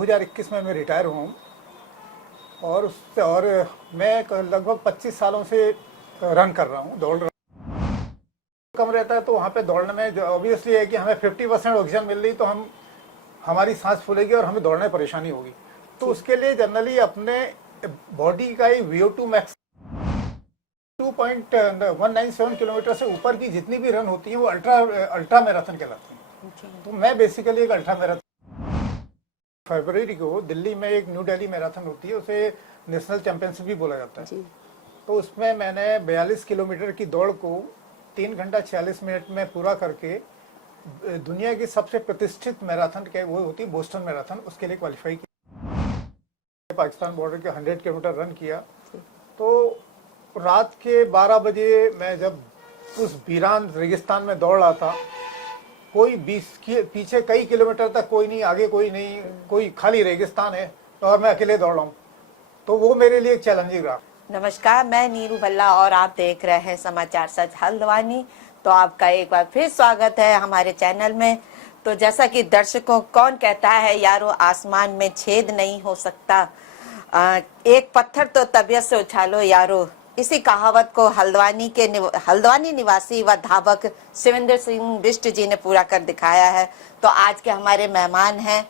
2021 में मैं रिटायर हुआ हूँ और मैं लगभग 25 सालों से रन कर रहा हूँ, दौड़ रहा हूँ। कम रहता है तो वहाँ पे दौड़ने में ऑब्वियसली है कि हमें 50% ऑक्सीजन मिल रही तो हमारी सांस फूलेगी और हमें दौड़ने में परेशानी होगी। तो उसके लिए जनरली अपने बॉडी का ही VO2 मैक्स 2.197 किलोमीटर से ऊपर की जितनी भी रन होती हैं वो अल्ट्रा मैराथन कहलाती हैं। तो मैं बेसिकली एक अल्ट्रा मैराथन, फरवरी को दिल्ली में एक न्यू दिल्ली मैराथन होती है, उसे नेशनल चैंपियनशिप भी बोला जाता है। तो उसमें मैंने 42 किलोमीटर की दौड़ को 3 घंटा 46 मिनट में पूरा करके दुनिया की सबसे प्रतिष्ठित मैराथन के वो होती है बोस्टन मैराथन, उसके लिए क्वालिफाई किया। पाकिस्तान बॉर्डर के 100 किलोमीटर रन किया। तो रात के 12 बजे मैं जब उस वीरान रेगिस्तान में दौड़ रहा था, कोई पीछे कई किलोमीटर तक कोई नहीं, आगे कोई नहीं, कोई खाली रेगिस्तान है और मैं अकेले दौड़ रहा हूँ। तो वो मेरे लिए एक चैलेंजिंग रहा। नमस्कार, मैं नीरू भल्ला और आप देख रहे हैं समाचार सच हल्द्वानी। तो आपका एक बार फिर स्वागत है हमारे चैनल में। तो जैसा कि दर्शकों, कौन कहता है यारो आसमान में छेद नहीं हो सकता, एक पत्थर तो तबीयत से उछालो यारो, इसी कहावत को हल्द्वानी निवासी व धावक शिवेंद्र सिंह बिष्ट जी ने पूरा कर दिखाया है। तो आज के हमारे मेहमान हैं,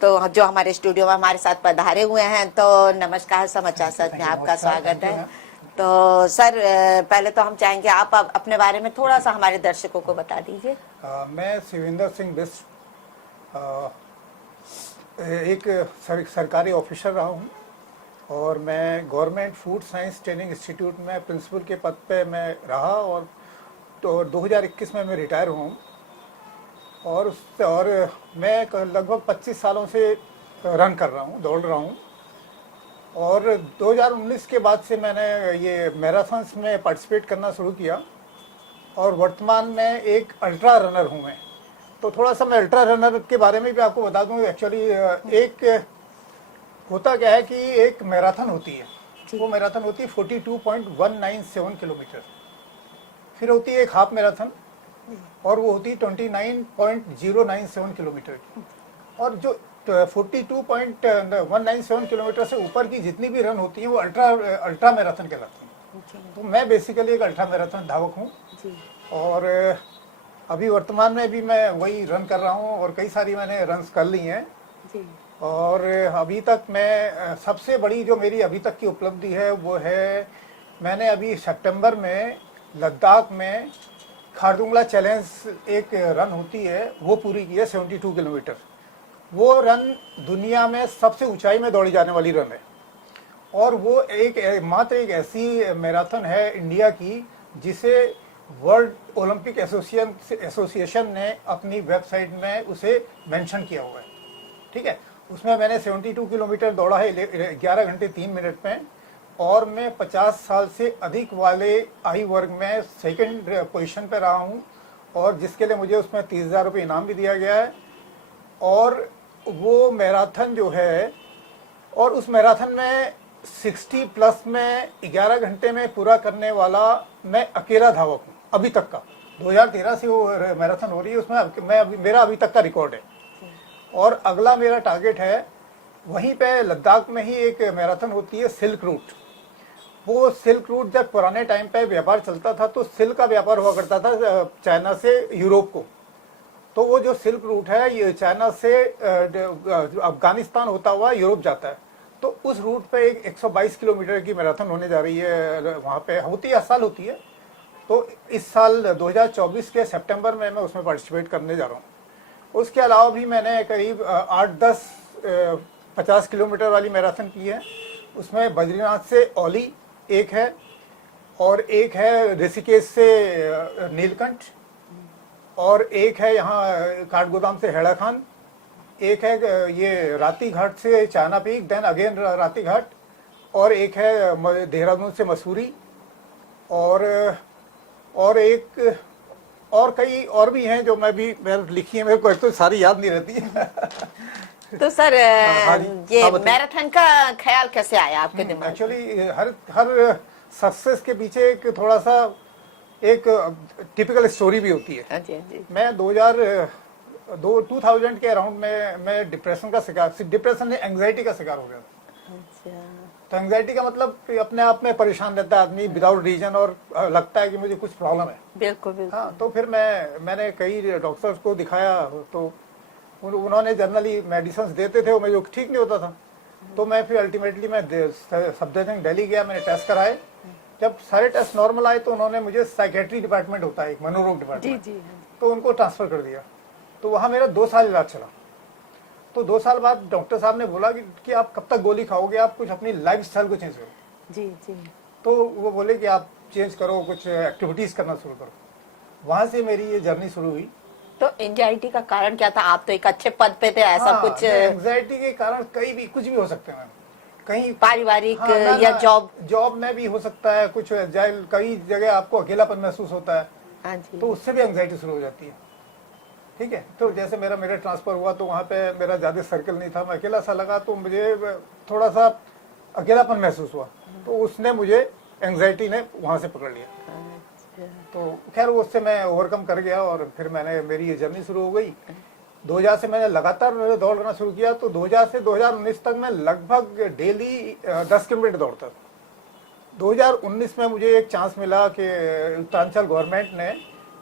तो जो हमारे स्टूडियो में हमारे साथ पधारे हुए हैं। तो नमस्कार, समाचार सच में आपका स्वागत है। तो सर, पहले तो हम चाहेंगे आप अपने बारे में थोड़ा सा हमारे दर्शकों को बता दीजिए। मैं शिवेंद्र सिंह बिष्ट एक सरकारी ऑफिसर रहा हूँ और मैं government food science training institute में प्रिंसिपल के पद पे मैं रहा और तो 2021 में मैं रिटायर हुआ हूँ। और मैं लगभग 25 सालों से रन कर रहा हूँ, दौड़ रहा हूँ। और 2019 के बाद से मैंने ये मैराथन्स में पार्टिसिपेट करना शुरू किया और वर्तमान में एक अल्ट्रा रनर हूँ मैं। तो थोड़ा सा मैं अल्ट्रा रनर के बारे में भी आपको बता दूँ। एक्चुअली एक होता क्या है कि एक मैराथन होती है, वो मैराथन होती है 42.197 किलोमीटर। फिर होती है एक हाफ मैराथन और वो होती है 29.097 किलोमीटर की। और जो 42.197 किलोमीटर से ऊपर की जितनी भी रन होती हैं वो अल्ट्रा मैराथन कहलाती हैं। तो मैं बेसिकली एक अल्ट्रा मैराथन धावक हूँ और अभी वर्तमान में भी मैं वही रन कर रहा हूँ और कई सारी मैंने रन्स कर ली हैं। और अभी तक मैं सबसे बड़ी जो मेरी अभी तक की उपलब्धि है वो है, मैंने अभी सितंबर में लद्दाख में खारदुंगला चैलेंज एक रन होती है वो पूरी की है, 72 किलोमीटर। वो रन दुनिया में सबसे ऊंचाई में दौड़ी जाने वाली रन है और वो मात्र एक ऐसी मैराथन है इंडिया की जिसे वर्ल्ड ओलंपिक एसोसिएशन ने अपनी वेबसाइट में उसे मेंशन किया हुआ है। ठीक है, उसमें मैंने 72 किलोमीटर दौड़ा है 11 घंटे 3 मिनट में और मैं 50 साल से अधिक वाले आयु वर्ग में सेकंड पोजीशन पे रहा हूँ और जिसके लिए मुझे उसमें 30,000 रुपये इनाम भी दिया गया है। और वो मैराथन जो है, और उस मैराथन में 60 प्लस में 11 घंटे में पूरा करने वाला मैं अकेला धावक हूँ अभी तक का। 2013 से वो मैराथन हो रही है, उसमें मेरा अभी तक का रिकॉर्ड है। और अगला मेरा टारगेट है, वहीं पे लद्दाख में ही एक मैराथन होती है सिल्क रूट। वो सिल्क रूट जब पुराने टाइम पे व्यापार चलता था तो सिल्क का व्यापार हुआ करता था चाइना से यूरोप को। तो वो जो सिल्क रूट है ये चाइना से अफगानिस्तान होता हुआ यूरोप जाता है। तो उस रूट पे एक 122 किलोमीटर की मैराथन होने जा रही है, वहाँ पे होती है, हर साल होती है। तो इस साल 2024 के सितंबर में मैं उसमें पार्टिसिपेट करने जा रहा हूँ। उसके अलावा भी मैंने करीब 8-10 50 किलोमीटर वाली मैराथन की है। उसमें बद्रीनाथ से औली एक है और एक है ऋषिकेश से नीलकंठ और एक है यहाँ काठगोदाम से हेड़ा खान, एक है ये राती घाट से चाना पीक, देन अगेन राती घाट, और एक है देहरादून से मसूरी और एक और कई और भी हैं जो मैंने लिखी है, मेरे को एक तो सारी याद नहीं रहती है। तो सर ये मैराथन का ख्याल कैसे आया आपके दिमाग में? एक्चुअली हर सक्सेस के पीछे एक थोड़ा सा एक टिपिकल स्टोरी भी होती है। जी। मैं 2000 2000 के अराउंड में मैं डिप्रेशन का शिकार, डिप्रेशन ने एंग्जाइटी का शिकार हो गया था। अच्छा। तो एंग्जाइटी का मतलब कि अपने आप में परेशान रहता है आदमी विदाउट रीजन, और लगता है कि मुझे कुछ प्रॉब्लम है। बिल्कुल बिल्कुल। हाँ, तो फिर मैंने कई डॉक्टर्स को दिखाया, तो उन्होंने जनरली मेडिसिन देते थे, वो मुझे ठीक नहीं होता था। तो मैं फिर अल्टीमेटली मैं सफदरजंग दिल्ली गया, मैंने टेस्ट कराए। जब सारे टेस्ट नॉर्मल आए तो उन्होंने मुझे साइकेट्री डिपार्टमेंट होता है एक, मनोरोग डिपार्टमेंट, जी। तो उनको ट्रांसफर कर दिया। तो वहाँ मेरा 2 साल इलाज चला। तो 2 साल बाद डॉक्टर साहब ने बोला कि आप कब तक गोली खाओगे, आप कुछ अपनी लाइफ स्टाइल को चेंज करो। जी। तो वो बोले कि आप चेंज करो, कुछ एक्टिविटीज करना शुरू करो। वहां से मेरी ये जर्नी शुरू हुई। तो एंजाइटी का कारण क्या था? आप तो एक अच्छे पद पे थे, ऐसा कुछ? एंजाइटी के कारण कहीं भी कुछ भी हो सकते हैं, कहीं पारिवारिक या जॉब में भी हो सकता है, कुछ कई जगह आपको अकेलापन महसूस होता है। हाँ जी। तो उससे भी एंजाइटी शुरू हो जाती है। ठीक है, तो जैसे मेरा ट्रांसफर हुआ तो वहाँ पे मेरा ज्यादा सर्कल नहीं था, मैं अकेला सा लगा, तो मुझे थोड़ा सा अकेलापन महसूस हुआ। तो उसने मुझे एंजाइटी ने वहां से पकड़ लिया। तो खैर उससे मैं ओवरकम कर गया, और फिर मेरी ये जर्नी शुरू हो गई। 2000 से मैंने लगातार दौड़ना शुरू किया। तो 2000 से 2019 तक मैं लगभग डेली 10 किलोमीटर दौड़ता था। 2019 में मुझे एक चांस मिला कि उत्तरांचल गवर्नमेंट ने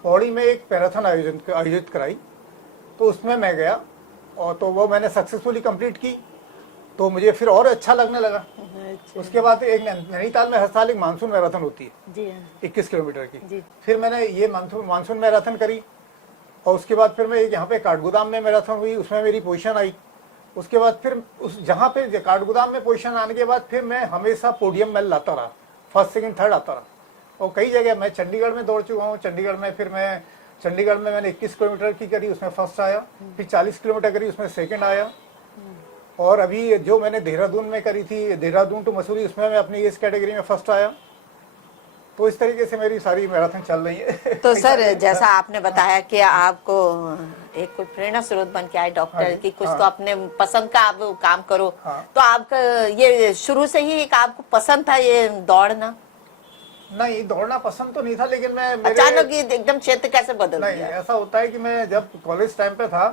पौड़ी में एक मैराथन आयोजित कराई, तो उसमें मैं गया, और तो वो मैंने सक्सेसफुली कंप्लीट की। तो मुझे फिर और अच्छा लगने लगा। उसके बाद एक नैनीताल में हर साल एक मानसून मैराथन होती है जी, 21 किलोमीटर की। जी। फिर मैंने ये मानसून मैराथन करी, और उसके बाद फिर मैं यहाँ पे काठगोदाम में मैराथन हुई, उसमें मेरी पोजीशन आई। उसके बाद फिर जहाँ पे काठगोदाम में पोजीशन आने के बाद फिर मैं हमेशा पोडियम में लाता रहा, फर्स्ट सेकंड थर्ड आता रहा। और कई जगह मैं चंडीगढ़ में दौड़ चुका हूँ। चंडीगढ़ में मैंने 21 किलोमीटर की करी, उसमें फर्स्ट आया। फिर 40 किलोमीटर करी, उसमें सेकंड आया। और अभी जो मैंने देहरादून में करी थी, देहरादून टू मसूरी, उसमें मैं अपनी इस कैटेगरी में फर्स्ट आया। तो इस तरीके से मेरी सारी मैराथन चल रही है। तो सर, जैसा आपने बताया कि आपको एक कोई प्रेरणा स्रोत बन के आए डॉक्टर की, कुछ तो अपने पसंद का आप काम करो। तो आपका ये शुरू से ही एक आपको पसंद था ये दौड़ना? नहीं, दौड़ना पसंद तो नहीं था, लेकिन मैं अचानक ये एकदम क्षेत्र कैसे बदल गया? नहीं, ऐसा होता है कि मैं जब कॉलेज टाइम पे था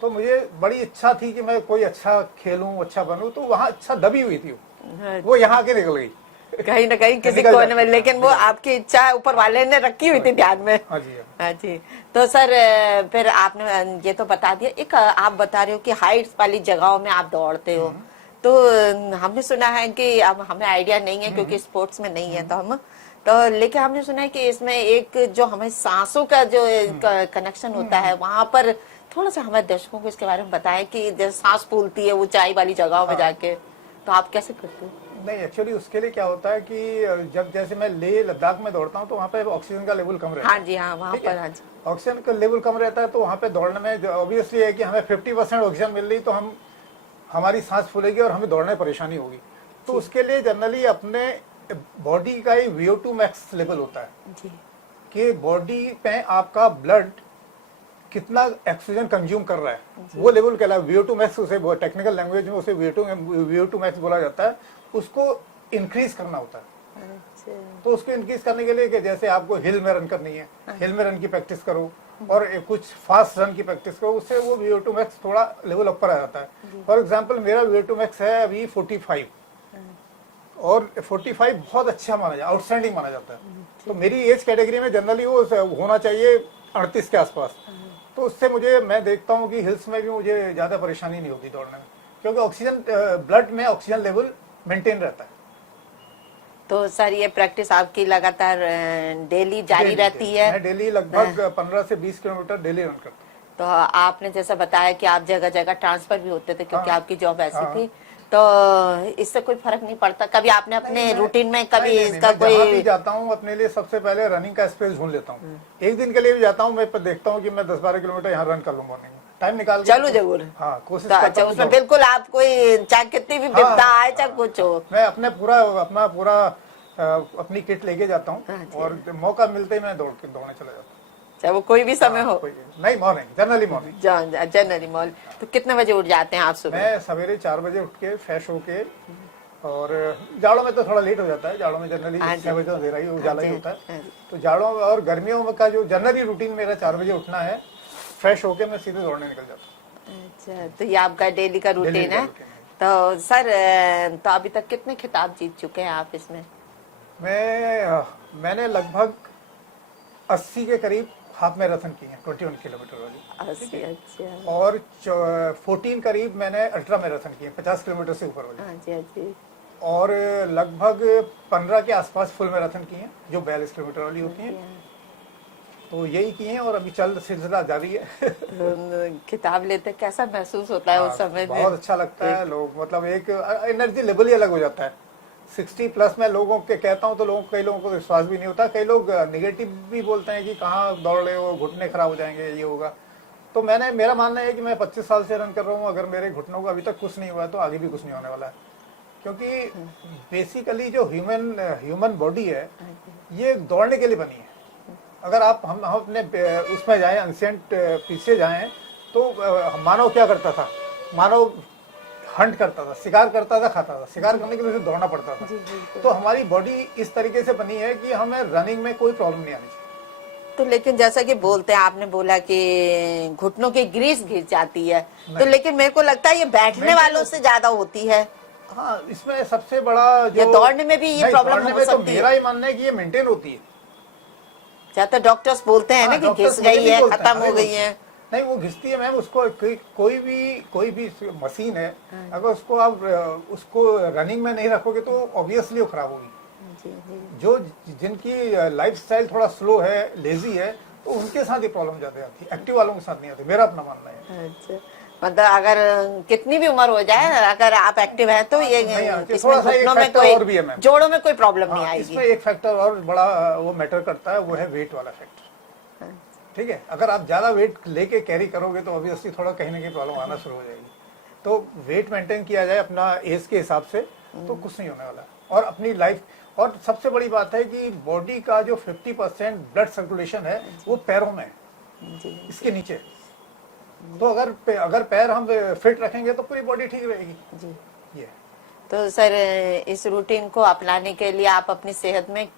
तो मुझे बड़ी इच्छा थी कि मैं कोई अच्छा खेलूं, अच्छा बनूं। तो वहाँ अच्छा दबी हुई थी, वो यहाँ आके निकल गई कहीं ना कहीं किसी कोने में, लेकिन वो आपकी इच्छा ऊपर वाले ने रखी हुई थी ध्यान में। हाँ जी, हाँ जी। तो सर, फिर आपने ये तो बता दिया, एक आप बता रहे हो कि हाइट्स वाली जगहों में आप दौड़ते हो। तो हमने सुना है कि, अब हमें आइडिया नहीं है क्योंकि स्पोर्ट्स में नहीं है, तो लेकिन हमने सुना है कि इसमें एक जो हमें सांसों का जो कनेक्शन होता है, वहां पर थोड़ा सा हमारे दर्शकों को इसके बारे में बताएं कि जैसे सांस फूलती है ऊंचाई वाली जगहों में जाके, तो आप कैसे करते हो? नहीं, एक्चुअली उसके लिए क्या होता है कि जब जैसे मैं लेह लद्दाख में दौड़ता हूँ तो वहाँ पे ऑक्सीजन का लेवल कम रहता है। हाँ जी, हाँ, वहाँ पर। हाँ जी, ऑक्सीजन का लेवल कम रहता है, तो वहाँ पे दौड़ने में ऑब्वियसली है कि हमें 50% ऑक्सीजन मिल रही, तो हमारी सांस फूलेगी और हमें दौड़ने में परेशानी होगी। तो उसके लिए जनरली अपने बॉडी का एक VO2 मैक्स लेवल होता है जी, कि बॉडी पे आपका ब्लड कितना ऑक्सीजन कंज्यूम कर रहा है, वो लेवल कहलाता है VO2 मैक्स। उसे टेक्निकल लैंग्वेज में उसे VO2 मैक्स बोला जाता है। उसको इंक्रीज करना होता है। तो उसको इंक्रीज करने के लिए कि जैसे आपको हिल में रन करनी है, हिल में रन की प्रैक्टिस करो, और कुछ फास्ट रन की प्रैक्टिस करो, उससे वो VO2 मैक्स थोड़ा लेवल ऊपर आ जाता है। फॉर एग्जांपल मेरा VO2 मैक्स है अभी 45, और 45 बहुत अच्छा माना जाता है, आउटस्टैंडिंग माना जाता है। तो मेरी एज कैटेगरी में जनरली वो होना चाहिए 38 के आसपास। तो उससे मैं देखता हूँ कि हिल्स में भी मुझे ज्यादा परेशानी नहीं होती दौड़ने में, क्योंकि ऑक्सीजन ब्लड में ऑक्सीजन लेवल मेंटेन रहता है। तो सर, ये प्रैक्टिस आपकी लगातार डेली जारी रहती है? मैं डेली लगभग 15 से 20 किलोमीटर डेली रन करता हूँ। तो आपने जैसा बताया कि आप जगह जगह ट्रांसफर भी होते थे क्योंकि आपकी जॉब ऐसी थी, तो इससे कोई फर्क नहीं पड़ता? कभी आपने अपने रूटीन में कभी इसका कोई? जहाँ भी जाता हूँ अपने लिए सबसे पहले रनिंग का स्पेस ढूंढ लेता हूँ। एक दिन के लिए भी जाता हूँ, मैं देखता हूँ कि मैं 10-12 किलोमीटर यहाँ रन कर लूँ मॉर्निंग में, टाइम निकाल के। चलो जरूर। हाँ, कोशिश तो करता अच्छा, हूँ। उसमें बिल्कुल आप कोई चाहे कितनी भी विपदा आए, चाहे कुछ हो, मैं अपना पूरा अपनी किट लेके जाता हूँ, और मौका मिलते ही मैं दौड़ने चला जाता हूँ, चाहे वो कोई भी समय हो। नहीं, morning, generally morning. Generally morning. तो कितने बजे उठ जाते हैं आप सुबह? मैं सवेरे 4 बजे उठ के फ्रेश होके, और जाड़ों में तो थोड़ा लेट हो जाता है, जाड़ों में जनरली 6 बजे अंधेरा ही उजाला ही होता है। तो जाड़ों और गर्मियों में का जो जनरली रूटीन मेरा 4 बजे उठना है, फ्रेश होके मैं सीधे दौड़ने निकल जाता हूँ। अच्छा, तो ये आपका डेली का रूटीन डेली का है। रूटीन है। तो सर तो अभी तक कितने खिताब जीत चुके हैं आप इसमें? मैंने लगभग 80 के करीब हाफ मैराथन की है, 21 किलोमीटर वाली। 80। अच्छा। और 14 करीब मैंने अल्ट्रा मैराथन की है, 50 किलोमीटर से ऊपर वाली। हाँ जी, हाँ जी। और लगभग 15 के आसपास फुल मैराथन की हैं, जो 42 किलोमीटर वाली होती हैं। तो यही की हैं और अभी सिलसिला जारी है। खिताब लेते कैसा महसूस होता है उस समय में? बहुत अच्छा लगता है। लोग मतलब एक एनर्जी लेवल ही अलग हो जाता है। 60 प्लस में लोगों के कहता हूँ तो कई लोगों को विश्वास भी नहीं होता। कई लोग नेगेटिव भी बोलते हैं कि कहाँ दौड़ रहे हो, घुटने खराब हो जाएंगे, ये होगा। तो मेरा मानना है कि मैं 25 साल से रन कर रहा हूँ, अगर मेरे घुटनों को अभी तक कुछ नहीं हुआ तो आगे भी कुछ नहीं होने वाला है। क्योंकि बेसिकली जो ह्यूमन बॉडी है ये दौड़ने के लिए बनी है। अगर हम अपने उसमें जाएं, एंशिएंट पीछे जाएं, तो मानव क्या करता था? मानव हंट करता था, शिकार करता था, खाता था। शिकार करने के लिए उसे दौड़ना पड़ता था। तो हमारी बॉडी इस तरीके से बनी है कि हमें रनिंग में कोई प्रॉब्लम नहीं आनी चाहिए। तो लेकिन जैसा कि बोलते हैं, आपने बोला कि घुटनों की ग्रीस घिस जाती है, तो लेकिन मेरे को लगता है ये बैठने वालों से ज्यादा होती है। हाँ, इसमें सबसे बड़ा जो दौड़ने में भी ये प्रॉब्लम हो सकती है। मेरा ही मानना है कि ये मेंटेन होती है। ज्यादा डॉक्टर्स बोलते हैं ना कि घिस गई है, खत्म हो गई है। नहीं, वो घिसती है मैम। उसको कोई भी मशीन है, अगर उसको आप उसको रनिंग में नहीं रखोगे तो ऑब्वियसली वो खराब होगी। जो जिनकी लाइफस्टाइल थोड़ा स्लो है, लेजी है, तो उनके साथ ये प्रॉब्लम ज्यादा आती है, एक्टिव वालों के साथ नहीं आती। मेरा अपना मानना है। अच्छा, मतलब अगर कितनी भी उम्र हो जाए, अगर आप एक्टिव हैं तो ये थोड़ा सा घुटनों में और भी है मैम, जोड़ों में कोई प्रॉब्लम नहीं आएगी। इसमें एक फैक्टर और बड़ा वो मैटर करता है, वो है वेट वाला फैक्टर। ठीक है, अगर आप ज्यादा वेट लेके कैरी करोगे तो ऑब्वियसली थोड़ा कहीं ना कहीं प्रॉब्लम आना शुरू हो जाएगी। तो वेट मेंटेन किया जाए अपना एज के हिसाब से तो कुछ नहीं होने वाला। और अपनी लाइफ, और सबसे बड़ी बात है कि बॉडी का जो 50% ब्लड सर्कुलेशन है वो पैरों में है, इसके नीचे। तो अगर पैर हम फिट रखेंगे तो पूरी बॉडी ठीक रहेगी जी। ये। तो सर इस रूटीन को अपनाने के लिए आप अपनी सेहत में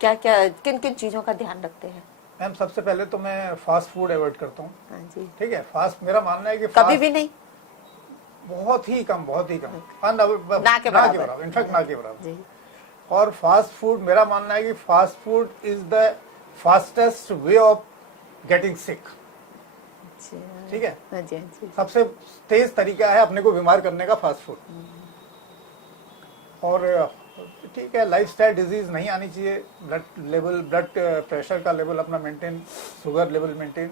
क्या क्या किन किन चीजों का ध्यान रखते हैं? मैम, सबसे पहले तो मैं फास्ट फूड अवॉइड करता हूँ। हाँ जी। ठीक है, फास्ट मेरा मानना है कि कभी भी नहीं, बहुत ही कम ना के बराबर, इनफैक्ट ना के बराबर। और फास्ट फूड, मेरा मानना है कि fast food is the fastest way of getting सिक। ठीक है, हाँ जी, हाँ जी। सबसे तेज तरीका है अपने को बीमार करने का फास्ट फूड। और ठीक है, लाइफस्टाइल डिजीज नहीं आनी चाहिए, ब्लड प्रेशर का लेवल अपना मेंटेन, शुगर लेवल मेंटेन,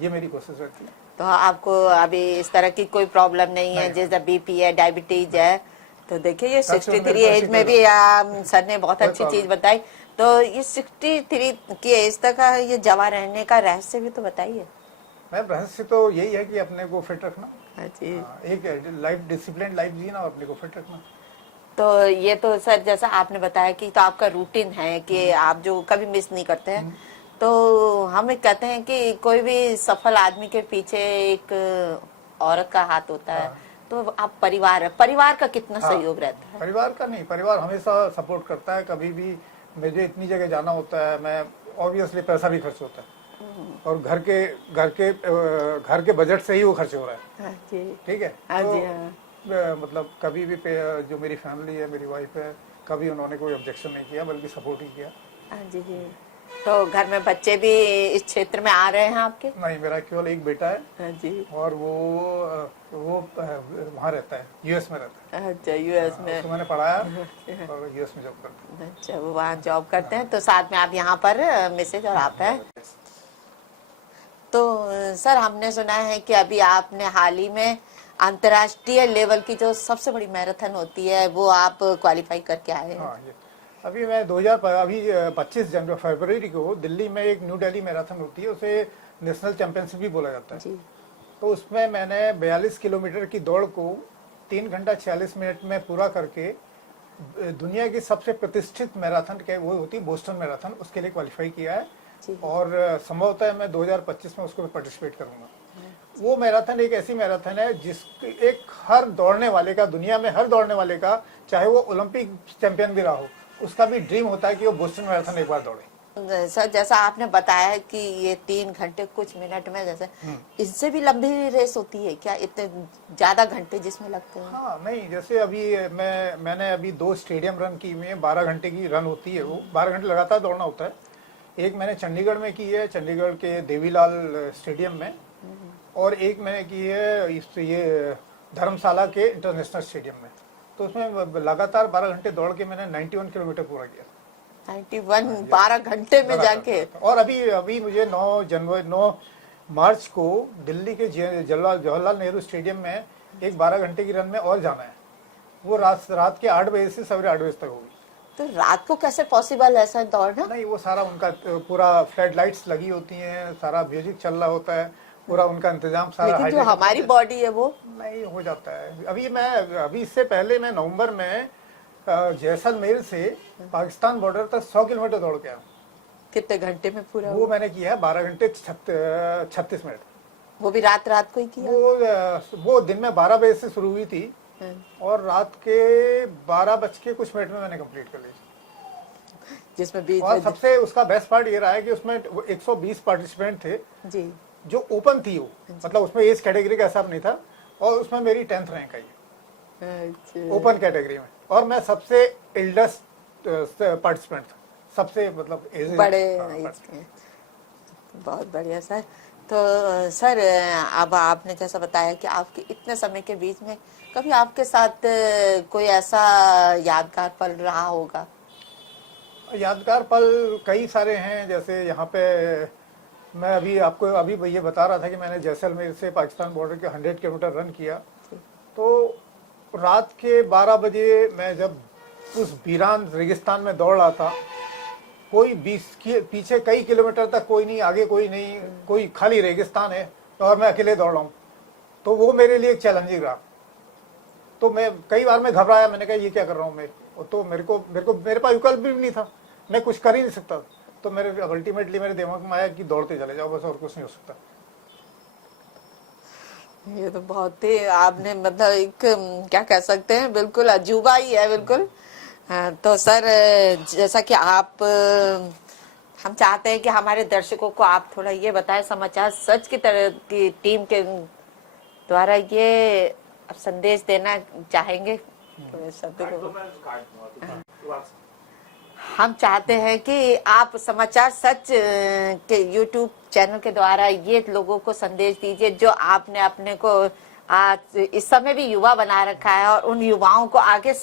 ये मेरी कोशिश रहती है। तो आपको अभी इस तरह की कोई प्रॉब्लम नहीं है, जैसे बीपी है, डायबिटीज है? तो देखिए ये 63 एज में भी सर ने बहुत अच्छी चीज बताई। तो ये 63 की एज तक ये जवान रहने का रहस्य भी तो बताइए। मैम, रहस्य तो यही है कि अपने को फिट रखना। जी। एक लाइफ डिसिप्लिन लाइफ जीना और अपने को फिट रखना। तो ये तो सर जैसा आपने बताया कि तो आपका रूटीन है कि आप जो कभी मिस नहीं करते हैं। तो हम कहते हैं कि कोई भी सफल आदमी के पीछे एक औरत का हाथ होता है। तो आप परिवार का कितना सहयोग रहता है? परिवार का नहीं, परिवार हमेशा सपोर्ट करता है। कभी भी मुझे इतनी जगह जाना होता है, मैं ऑब्वियसली पैसा भी खर्च होता है और घर के बजट से ही वो खर्च हो रहा है। हाँ जी। ठीक है, हाँ तो जी, हाँ। मतलब कभी भी जो मेरी फैमिली है, मेरी वाइफ है, कभी उन्होंने कोई ऑब्जेक्शन नहीं किया, बल्कि सपोर्ट ही किया। हाँ जी जी। तो घर में बच्चे भी इस क्षेत्र में आ रहे हैं आपके? नहीं, मेरा केवल एक बेटा है। हाँ जी। और वो वहाँ रहता है, यूएस में रहता है। अच्छा, यूएस में। उसको मैंने पढ़ाया और यूएस में जॉब करता है। अच्छा, वो वहाँ जॉब करते हैं। तो साथ में आप यहाँ पर मिसेज और आप हैं। तो सर हमने सुना है कि अभी आपने हाल ही में अंतर्राष्ट्रीय लेवल की जो सबसे बड़ी मैराथन होती है वो आप क्वालिफाई करके आए हैं। हाँ, अभी मैं 25 फरवरी को दिल्ली में एक न्यू दिल्ली मैराथन होती है, उसे नेशनल चैंपियनशिप भी बोला जाता है जी। तो उसमें मैंने 42 किलोमीटर की दौड़ को 3 घंटा 46 मिनट में पूरा करके दुनिया की सबसे प्रतिष्ठित मैराथन के वो होती है बोस्टन मैराथन, उसके लिए क्वालिफाई किया है। और संभवतः मैं 2025 में उसको पार्टिसिपेट करूंगा। वो मैराथन एक ऐसी मैराथन है जिसकी एक हर दौड़ने वाले का, दुनिया में हर दौड़ने वाले का, चाहे वो ओलंपिक चैंपियन भी रहा हो, उसका भी ड्रीम होता है कि वो बोस्टन मैराथन एक बार दौड़े। सर जैसा आपने बताया कि ये 3 घंटे कुछ मिनट में, जैसे इससे भी लंबी रेस होती है क्या, इतने ज्यादा घंटे जिसमें लगते हैं? हाँ नहीं, जैसे अभी मैंने अभी 2 स्टेडियम रन की हुई है, 12 घंटे की रन होती है, वो 12 घंटे लगातार दौड़ना होता है। एक मैंने चंडीगढ़ में की है, चंडीगढ़ के देवीलाल स्टेडियम में, और एक मैंने की है ये धर्मशाला के इंटरनेशनल स्टेडियम में। तो उसमें लगातार 12 घंटे दौड़ के मैंने 91 किलोमीटर पूरा किया। 91 12 घंटे में जाके। और अभी मुझे 9 मार्च को दिल्ली के जवाहरलाल नेहरू स्टेडियम में एक 12 घंटे की रन में और जाना है। वो रात के 8 बजे से सवेरे 8 बजे तक होगी। तो रात को कैसे पॉसिबल है ऐसा दौड़ना? नहीं, वो सारा उनका पूरा फ्लड लाइट्स लगी होती हैं, सारा म्यूजिक चल रहा होता है, पूरा उनका इंतजाम सारा। लेकिन जो हमारी बॉडी है वो नहीं हो जाता है। अभी इससे पहले मैं नवंबर में जैसलमेर से पाकिस्तान बॉर्डर तक 100 किलोमीटर दौड़ के आया। कितने घंटे में पूरा? वो मैंने किया है 12 घंटे 36 मिनट। वो भी रात को ही किया? वो दिन में 12 बजे से शुरू हुई थी और रात के 12 बज के कुछ मिनट में मैंने कंप्लीट कर ली। जिसमें बीच और सबसे उसका बेस्ट पार्ट ये रहा है कि उसमें 120 पार्टिसिपेंट थे जी, जो ओपन थी वो, मतलब उसमें एज कैटेगरी का हिसाब नहीं था, और उसमें मेरी 10th rank I open category में, और मैं सबसे एल्डेस्ट पार्टिसिपेंट था, सबसे मतलब एज बड़े एज के। बहुत बढ़िया सर। तो सर अब आपने जैसा बताया कि आपके इतने समय के बीच में कभी आपके साथ कोई ऐसा यादगार पल रहा होगा? यादगार पल कई सारे हैं। जैसे यहाँ पे मैं अभी ये बता रहा था कि मैंने जैसलमेर से पाकिस्तान बॉर्डर के 100 किलोमीटर रन किया। तो रात के 12 बजे मैं जब उस वीरान रेगिस्तान में दौड़ रहा था, कोई पीछे कई किलोमीटर तक कोई नहीं, आगे कोई नहीं, कोई खाली रेगिस्तान है, और मैं अकेले दौड़ रहा हूँ। तो वो मेरे लिए एक चैलेंजिंग रहा। तो मैं कई बार मैं घबराया, मैंने कहा ये क्या कर रहा हूँ मैं। तो मेरे पास विकल्प भी नहीं था, मैं कुछ कर ही नहीं सकता। तो अल्टीमेटली मेरे दिमाग में आया कि दौड़ते चले जाओ बस, और कुछ नहीं हो सकता। ये तो बहुत ही आपने मतलब एक क्या कह सकते हैं, बिल्कुल अजूबा ही है बिल्कुल। तो सर जैसा कि आप हम चाहते हैं कि हमारे दर्शकों को आप थोड़ा ये बताएं, समाचार सच की तरह की टीम के द्वारा ये आप संदेश देना चाहेंगे तो हम चाहते हैं कि आप समाचार सच के YouTube चैनल के द्वारा ये लोगों को संदेश दीजिए जो आपने अपने को आज इस समय भी युवा बना रखा है, और उन युवाओं को आगे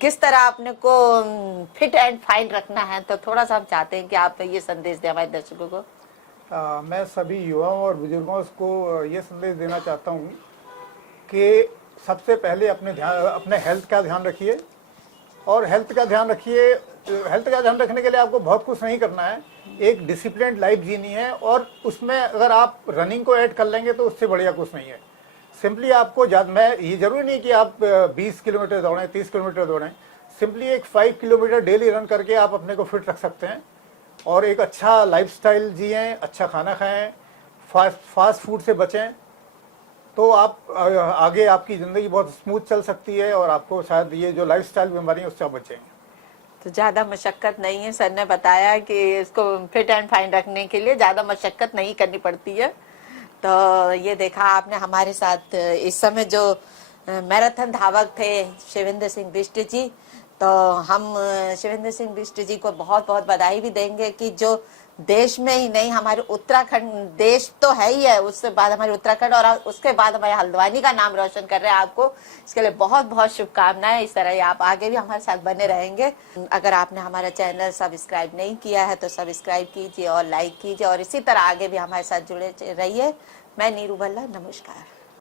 किस तरह अपने को फिट एंड फाइन रखना है। तो थोड़ा सा हम चाहते हैं कि आप ये संदेश दें हमारे दर्शकों को। मैं सभी युवाओं और बुजुर्गों को ये संदेश देना चाहता हूँ कि सबसे पहले अपने हेल्थ का ध्यान रखिए, और हेल्थ का ध्यान रखने के लिए आपको बहुत कुछ नहीं करना है। एक डिसिप्लिन्ड लाइफ जीनी है, और उसमें अगर आप रनिंग को ऐड कर लेंगे तो उससे बढ़िया कुछ नहीं है। सिंपली आपको ये जरूरी नहीं कि आप 20 किलोमीटर दौड़ें, 30 किलोमीटर दौड़ें। सिंपली एक 5 किलोमीटर डेली रन करके आप अपने को फिट रख सकते हैं, और एक अच्छा लाइफस्टाइल जिएं, अच्छा खाना खाएं, फास्ट फूड से बचें। तो आप आगे आपकी ज़िंदगी बहुत स्मूथ चल सकती है, और आपको शायद ये जो लाइफस्टाइल बीमारी है उससे आप बचेंगे। तो ज़्यादा मशक्क़त नहीं है, सर ने बताया कि इसको फिट एंड फाइन रखने के लिए ज़्यादा मशक्क़त नहीं करनी पड़ती है। तो ये देखा आपने हमारे साथ इस समय जो मैराथन धावक थे शिवेंद्र सिंह बिष्ट जी। तो हम शिवेंद्र सिंह बिष्ट जी को बहुत बहुत बधाई भी देंगे कि जो देश में ही नहीं, हमारे उत्तराखंड, देश तो है ही है, उसके बाद हमारे उत्तराखंड और उसके बाद हमारे हल्द्वानी का नाम रोशन कर रहे हैं। आपको इसके लिए बहुत बहुत शुभकामनाएं। इस तरह ही आप आगे भी हमारे साथ बने रहेंगे। अगर आपने हमारा चैनल सब्सक्राइब नहीं किया है तो सब्सक्राइब कीजिए और लाइक कीजिए, और इसी तरह आगे भी हमारे साथ जुड़े रहिए। मैं नीरू भल्ला, नमस्कार।